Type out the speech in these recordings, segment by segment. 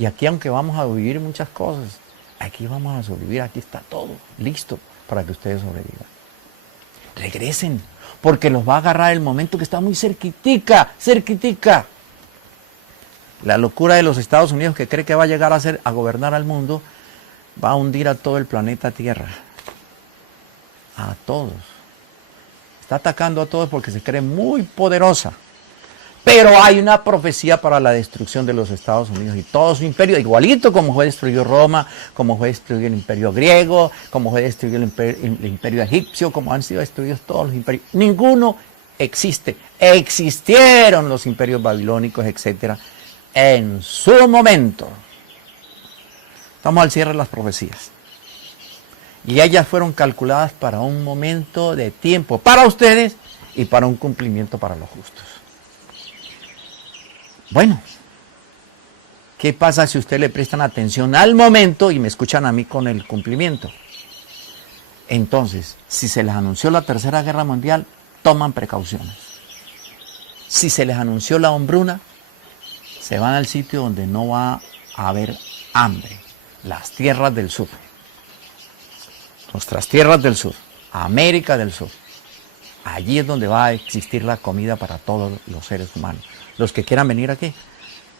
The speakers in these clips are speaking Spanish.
Y aquí, aunque vamos a vivir muchas cosas, aquí vamos a sobrevivir, aquí está todo listo para que ustedes sobrevivan. Regresen, porque los va a agarrar el momento que está muy cerquitica, cerquitica. La locura de los Estados Unidos, que cree que va a llegar a gobernar al mundo, va a hundir a todo el planeta Tierra. A todos. Está atacando a todos porque se cree muy poderosa. Pero hay una profecía para la destrucción de los Estados Unidos y todo su imperio, igualito como fue destruido Roma, como fue destruido el imperio griego, como fue destruido el imperio egipcio, como han sido destruidos todos los imperios. Ninguno existe. Existieron los imperios babilónicos, etc. en su momento. Estamos al cierre de las profecías. Y ellas fueron calculadas para un momento de tiempo para ustedes y para un cumplimiento para los justos. Bueno, ¿qué pasa si ustedes le prestan atención al momento y me escuchan a mí con el cumplimiento? Entonces, si se les anunció la Tercera Guerra Mundial, toman precauciones. Si se les anunció la hambruna, se van al sitio donde no va a haber hambre. Las tierras del sur. Nuestras tierras del sur. América del Sur. Allí es donde va a existir la comida para todos los seres humanos. Los que quieran venir aquí.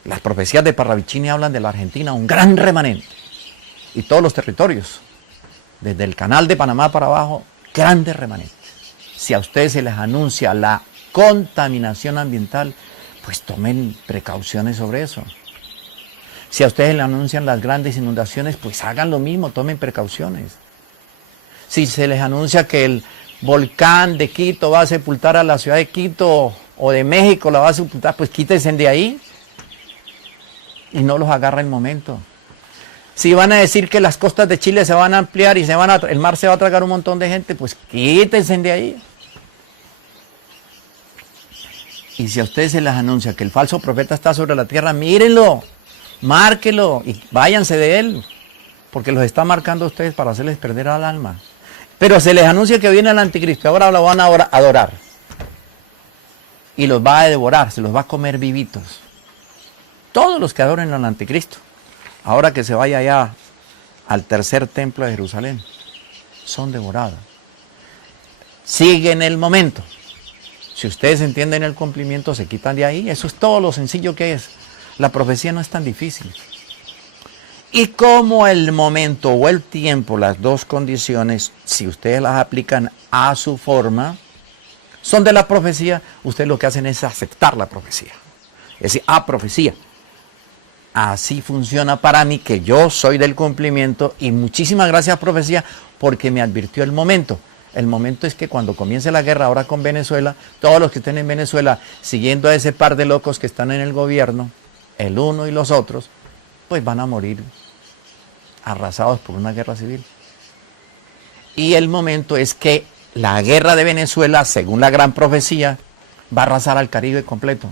Las profecías de Parravicini hablan de la Argentina, un gran remanente. Y todos los territorios. Desde el canal de Panamá para abajo, grandes remanentes. Si a ustedes se les anuncia la contaminación ambiental, pues tomen precauciones sobre eso. Si a ustedes les anuncian las grandes inundaciones, pues hagan lo mismo, tomen precauciones. Si se les anuncia que el volcán de Quito va a sepultar a la ciudad de Quito o de México la va a sepultar, pues quítense de ahí y no los agarra el momento. Si van a decir que las costas de Chile se van a ampliar y el mar se va a tragar un montón de gente, pues quítense de ahí. Y si a ustedes se les anuncia que el falso profeta está sobre la tierra, mírenlo, márquelo y váyanse de él, porque los está marcando a ustedes para hacerles perder al alma. Pero se les anuncia que viene el anticristo, ahora lo van a adorar. Y los va a devorar, se los va a comer vivitos. Todos los que adoren al anticristo, ahora que se vaya allá al tercer templo de Jerusalén, son devorados. Siguen el momento. Si ustedes entienden el cumplimiento, se quitan de ahí. Eso es todo lo sencillo que es. La profecía no es tan difícil. Y como el momento o el tiempo, las dos condiciones, si ustedes las aplican a su forma, son de la profecía, ustedes lo que hacen es aceptar la profecía. Es decir, profecía. Así funciona para mí, que yo soy del cumplimiento, y muchísimas gracias, profecía, porque me advirtió el momento. El momento es que cuando comience la guerra ahora con Venezuela, todos los que estén en Venezuela, siguiendo a ese par de locos que están en el gobierno, el uno y los otros, pues van a morir arrasados por una guerra civil. Y el momento es que la guerra de Venezuela, según la gran profecía, va a arrasar al Caribe completo.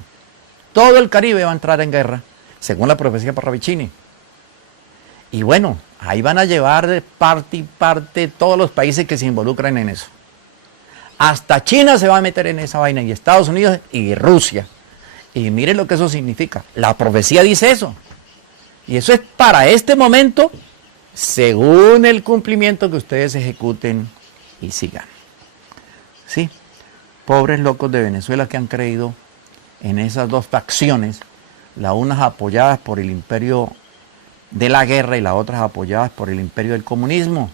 Todo el Caribe va a entrar en guerra, según la profecía de Parravicini. Y bueno, ahí van a llevar de parte y parte todos los países que se involucran en eso. Hasta China se va a meter en esa vaina, y Estados Unidos y Rusia. Y miren lo que eso significa. La profecía dice eso. Y eso es para este momento, según el cumplimiento que ustedes ejecuten y sigan. Sí, pobres locos de Venezuela que han creído en esas dos facciones, las unas apoyadas por el imperio de la guerra y las otras apoyadas por el imperio del comunismo.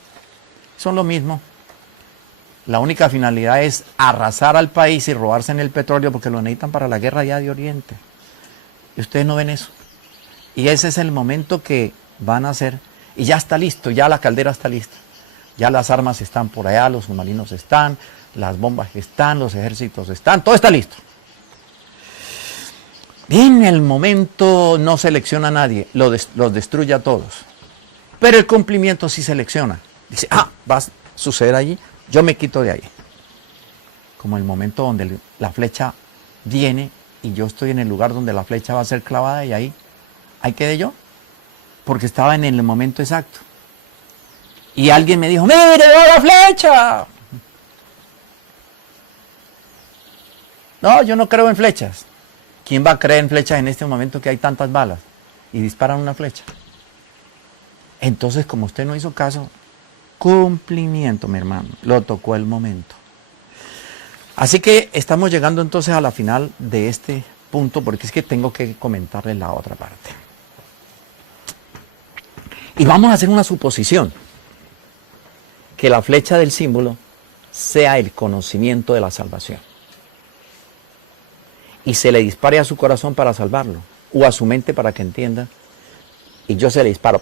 Son lo mismo. La única finalidad es arrasar al país y robarse en el petróleo porque lo necesitan para la guerra ya de Oriente. Y ustedes no ven eso. Y ese es el momento que van a hacer. Y ya está listo, ya la caldera está lista. Ya las armas están por allá, los submarinos están, las bombas están, los ejércitos están, todo está listo. Bien, el momento no selecciona a nadie, los destruye a todos. Pero el cumplimiento sí selecciona. Dice, va a suceder allí, yo me quito de ahí. Como el momento donde la flecha viene y yo estoy en el lugar donde la flecha va a ser clavada, y ahí quedé yo, porque estaba en el momento exacto. Y alguien me dijo, ¡mire, veo la flecha! No, yo no creo en flechas. ¿Quién va a creer en flechas en este momento que hay tantas balas? y disparan una flecha. Entonces, como usted no hizo caso, cumplimiento, mi hermano, lo tocó el momento. Así que estamos llegando entonces a la final de este punto, porque es que tengo que comentarles la otra parte. Y vamos a hacer una suposición, que la flecha del símbolo sea el conocimiento de la salvación. Y se le dispare a su corazón para salvarlo, o a su mente para que entienda, y yo se le disparo.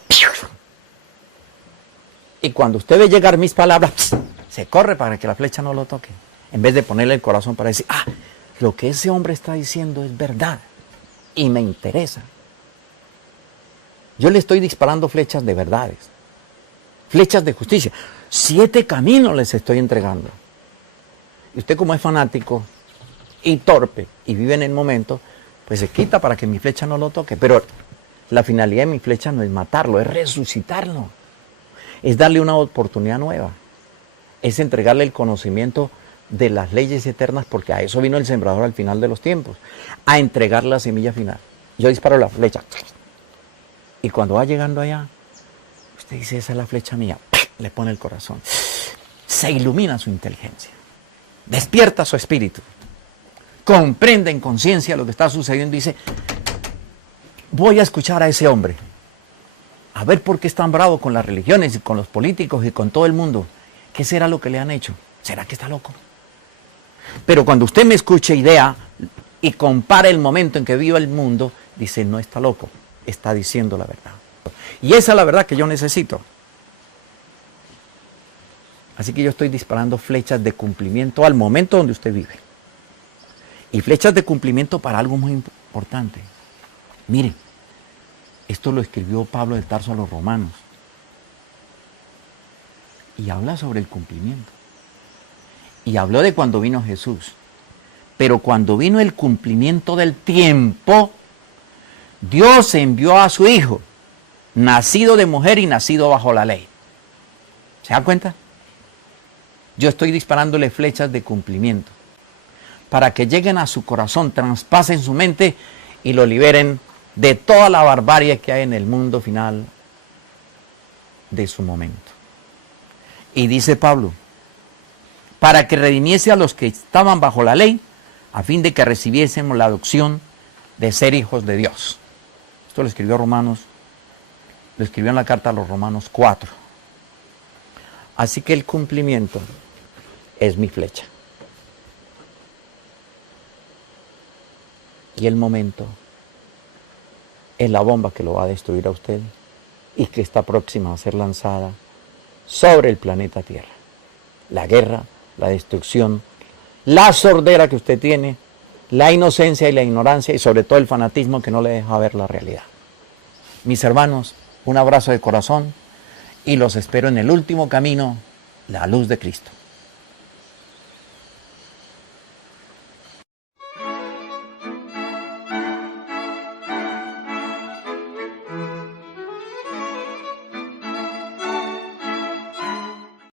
Y cuando usted ve llegar mis palabras, se corre para que la flecha no lo toque, en vez de ponerle el corazón para decir, lo que ese hombre está diciendo es verdad, y me interesa. Yo le estoy disparando flechas de verdades, flechas de justicia. 7 caminos les estoy entregando. Y usted, como es fanático y torpe y vive en el momento, pues se quita para que mi flecha no lo toque. Pero la finalidad de mi flecha no es matarlo, es resucitarlo. Es darle una oportunidad nueva. Es entregarle el conocimiento de las leyes eternas, porque a eso vino el sembrador al final de los tiempos, a entregar la semilla final. Yo disparo la flecha. Y cuando va llegando allá, usted dice, esa es la flecha mía. Le pone el corazón. Se ilumina su inteligencia. Despierta su espíritu. Comprende en conciencia lo que está sucediendo y dice, voy a escuchar a ese hombre. A ver por qué es tan bravo con las religiones y con los políticos y con todo el mundo. ¿Qué será lo que le han hecho? ¿Será que está loco? Pero cuando usted me escuche y vea y compare el momento en que vive el mundo, dice, no está loco, está diciendo la verdad. Y esa es la verdad que yo necesito. Así que yo estoy disparando flechas de cumplimiento al momento donde usted vive. Y flechas de cumplimiento para algo muy importante. Miren, esto lo escribió Pablo de Tarso a los romanos. Y habla sobre el cumplimiento. Y habló de cuando vino Jesús. Pero cuando vino el cumplimiento del tiempo, Dios envió a su Hijo, nacido de mujer y nacido bajo la ley. ¿Se da cuenta? Yo estoy disparándole flechas de cumplimiento para que lleguen a su corazón, traspasen su mente y lo liberen de toda la barbarie que hay en el mundo final de su momento. Y dice Pablo, para que redimiese a los que estaban bajo la ley, a fin de que recibiésemos la adopción de ser hijos de Dios. Esto lo escribió Romanos, lo escribió en la carta a los Romanos 4. Así que el cumplimiento es mi flecha. Y el momento es la bomba que lo va a destruir a usted y que está próxima a ser lanzada sobre el planeta Tierra. La guerra, la destrucción, la sordera que usted tiene, la inocencia y la ignorancia y sobre todo el fanatismo que no le deja ver la realidad. Mis hermanos, un abrazo de corazón y los espero en el último camino, la luz de Cristo.